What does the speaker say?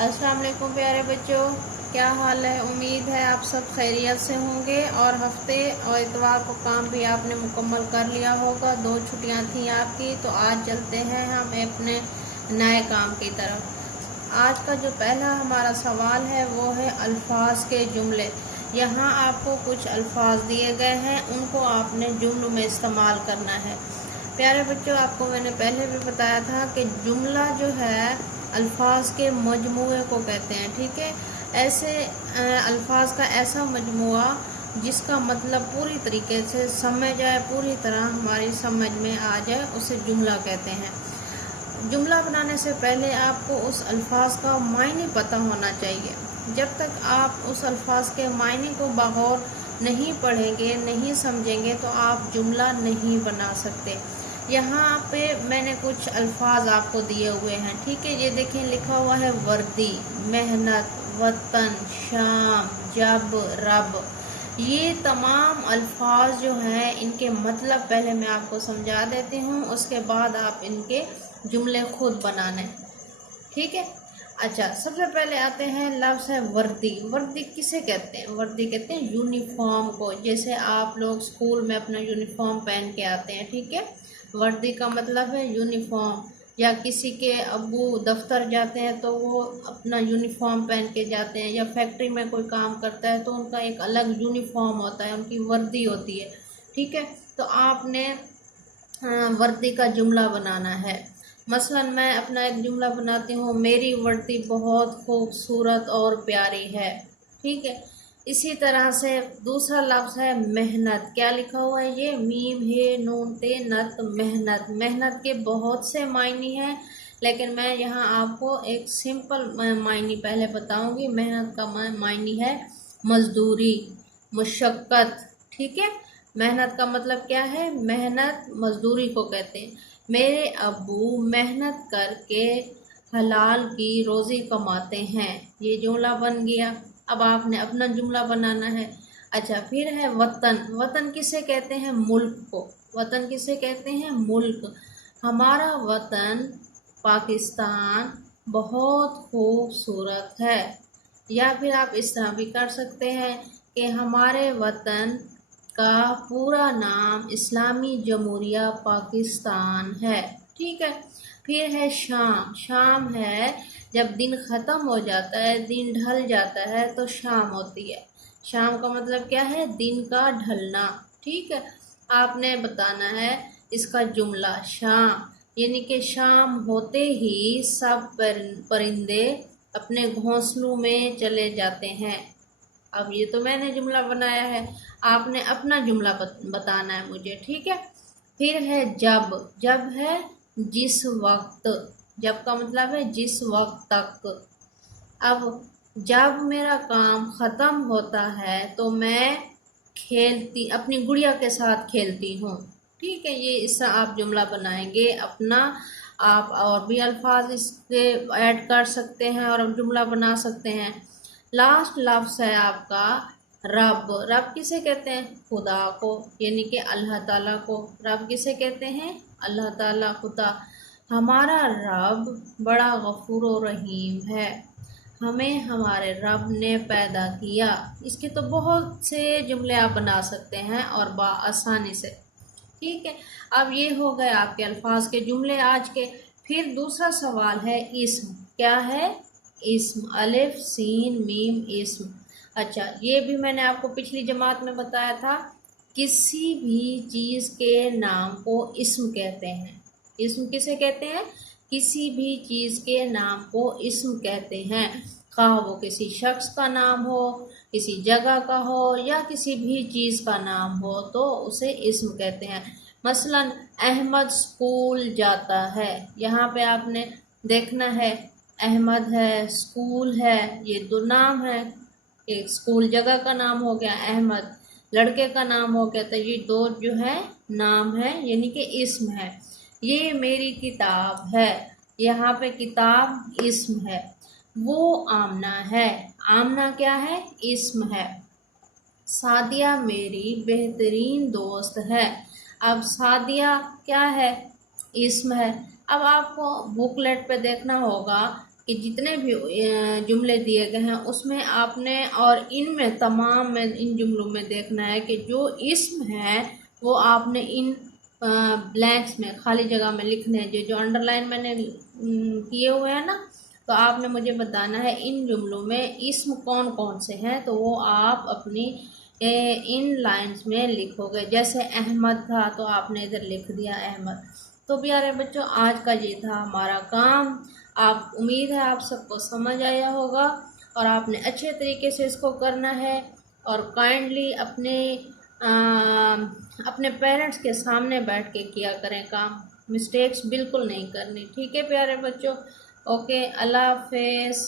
अस्सलाम वालेकुम प्यारे बच्चों, क्या हाल है। उम्मीद है आप सब खैरियत से होंगे और हफ्ते और इतवार को काम भी आपने मुकम्मल कर लिया होगा। 2 छुट्टियां थी आपकी, तो आज चलते हैं हम अपने नए काम की तरफ। आज का जो पहला हमारा सवाल है वो है अल्फाज के जुमले। यहाँ आपको कुछ अल्फाज दिए गए हैं, उनको आपने जुम्लों में इस्तेमाल करना है। प्यारे बच्चों, आपको मैंने पहले भी बताया था कि जुमला जो है अल्फाज के मजमूए को कहते हैं। ठीक है, ऐसे अल्फाज का ऐसा मजमुआ जिसका मतलब पूरी तरीके से समझ आए, पूरी तरह हमारी समझ में आ जाए, उसे जुमला कहते हैं। जुमला बनाने से पहले आपको उस अल्फाज का मायने पता होना चाहिए। जब तक आप उस अल्फाज के मायने को बगौर नहीं पढ़ेंगे, नहीं समझेंगे, तो आप जुमला नहीं बना सकते। यहाँ पे मैंने कुछ अल्फाज आपको दिए हुए हैं। ठीक है, ये देखिए लिखा हुआ है वर्दी, मेहनत, वतन, शाम, जब, रब। ये तमाम अल्फाज जो हैं इनके मतलब पहले मैं आपको समझा देती हूँ, उसके बाद आप इनके जुमले खुद बनाने। ठीक है, अच्छा, सबसे पहले आते हैं लफ्ज़ है वर्दी। वर्दी किसे कहते हैं? वर्दी कहते हैं यूनिफॉर्म को। जैसे आप लोग स्कूल में अपना यूनिफॉर्म पहन के आते हैं। ठीक है, वर्दी का मतलब है यूनिफॉर्म। या किसी के अब्बू दफ्तर जाते हैं तो वो अपना यूनिफॉर्म पहन के जाते हैं, या फैक्ट्री में कोई काम करता है तो उनका एक अलग यूनिफॉर्म होता है, उनकी वर्दी होती है। ठीक है, तो आपने वर्दी का जुमला बनाना है। मसलन मैं अपना एक जुमला बनाती हूँ, मेरी वर्दी बहुत खूबसूरत और प्यारी है। ठीक है, इसी तरह से दूसरा लफ्ज़ है मेहनत। क्या लिखा हुआ है? ये मीम हे नून ते नत, मेहनत। मेहनत के बहुत से मायने हैं, लेकिन मैं यहाँ आपको एक सिंपल मायने पहले बताऊंगी। मेहनत का मायने है मजदूरी, मुशक्क़त। ठीक है, मेहनत का मतलब क्या है? मेहनत मजदूरी को कहते हैं। मेरे अब्बू मेहनत करके हलाल की रोज़ी कमाते हैं। ये जुमला बन गया। अब आपने अपना जुमला बनाना है। अच्छा, फिर है वतन। वतन किसे कहते हैं? मुल्क को। वतन किसे कहते हैं? मुल्क। हमारा वतन पाकिस्तान बहुत खूबसूरत है। या फिर आप इस तरह भी कर सकते हैं कि हमारे वतन का पूरा नाम इस्लामी जमहूरिया पाकिस्तान है। ठीक है, फिर है शाम। शाम है जब दिन ख़त्म हो जाता है, दिन ढल जाता है, तो शाम होती है। शाम का मतलब क्या है? दिन का ढलना। ठीक है, आपने बताना है इसका जुमला। शाम यानी कि शाम होते ही सब परिंदे अपने घोंसलों में चले जाते हैं। अब ये तो मैंने जुमला बनाया है, आपने अपना जुमला बताना है मुझे। ठीक है, फिर है जब। जब है जिस वक्त। जब का मतलब है जिस वक्त तक। अब जब मेरा काम ख़त्म होता है तो मैं खेलती, अपनी गुड़िया के साथ खेलती हूँ। ठीक है, ये इससे आप जुमला बनाएंगे अपना। आप और भी अल्फाज इसके ऐड कर सकते हैं और जुमला बना सकते हैं। लास्ट लफ्ज़ है आपका रब। रब किसे कहते हैं? खुदा को, यानी कि अल्लाह ताला को। रब किसे कहते हैं? अल्लाह ताला, खुदा। हमारा रब बड़ा गफूर रहीम है। हमें हमारे रब ने पैदा किया। इसके तो बहुत से जुमले आप बना सकते हैं और आसानी से। ठीक है, अब ये हो गए आपके अल्फाज के जुमले आज के। फिर दूसरा सवाल है इस्म। क्या है? इस्म। अलिफ सीन मीम इस्म। अच्छा, ये भी मैंने आपको पिछली जमात में बताया था। किसी भी चीज़ के नाम को इस्म कहते हैं। इस्म किसे कहते हैं? किसी भी चीज़ के नाम को इस्म कहते हैं। खा वो किसी शख्स का नाम हो, किसी जगह का हो, या किसी भी चीज़ का नाम हो, तो उसे इस्म कहते हैं। मसलन अहमद स्कूल जाता है। यहाँ पे आपने देखना है, अहमद है, स्कूल है, ये दो नाम है। एक स्कूल जगह का नाम हो गया, अहमद लड़के का नाम हो गया, तो ये दो जो है नाम है, यानी कि इस्म है। ये मेरी किताब है। यहाँ पे किताब इस्म है। वो आमना है। आमना क्या है? इस्म है। सादिया मेरी बेहतरीन दोस्त है। अब सादिया क्या है? इस्म है। अब आपको बुकलेट पे देखना होगा कि जितने भी जुमले दिए गए हैं उसमें आपने और इनमें तमाम में इन जुमलों में देखना है कि जो इस्म है वो आपने इन ब्लैंक्स में खाली जगह में लिखने हैं। जो जो अंडरलाइन मैंने किए हुए हैं ना, तो आपने मुझे बताना है इन जुमलों में इस्म कौन कौन से हैं, तो वो आप अपनी इन लाइंस में लिखोगे। जैसे अहमद था तो आपने इधर लिख दिया अहमद। तो प्यारे बच्चों, आज का ये था हमारा काम। आप उम्मीद है आप सबको समझ आया होगा और आपने अच्छे तरीके से इसको करना है। और काइंडली अपने पेरेंट्स के सामने बैठ के किया करें काम, मिस्टेक्स बिल्कुल नहीं करनी। ठीक है प्यारे बच्चों, ओके, अल्लाह हाफिज़।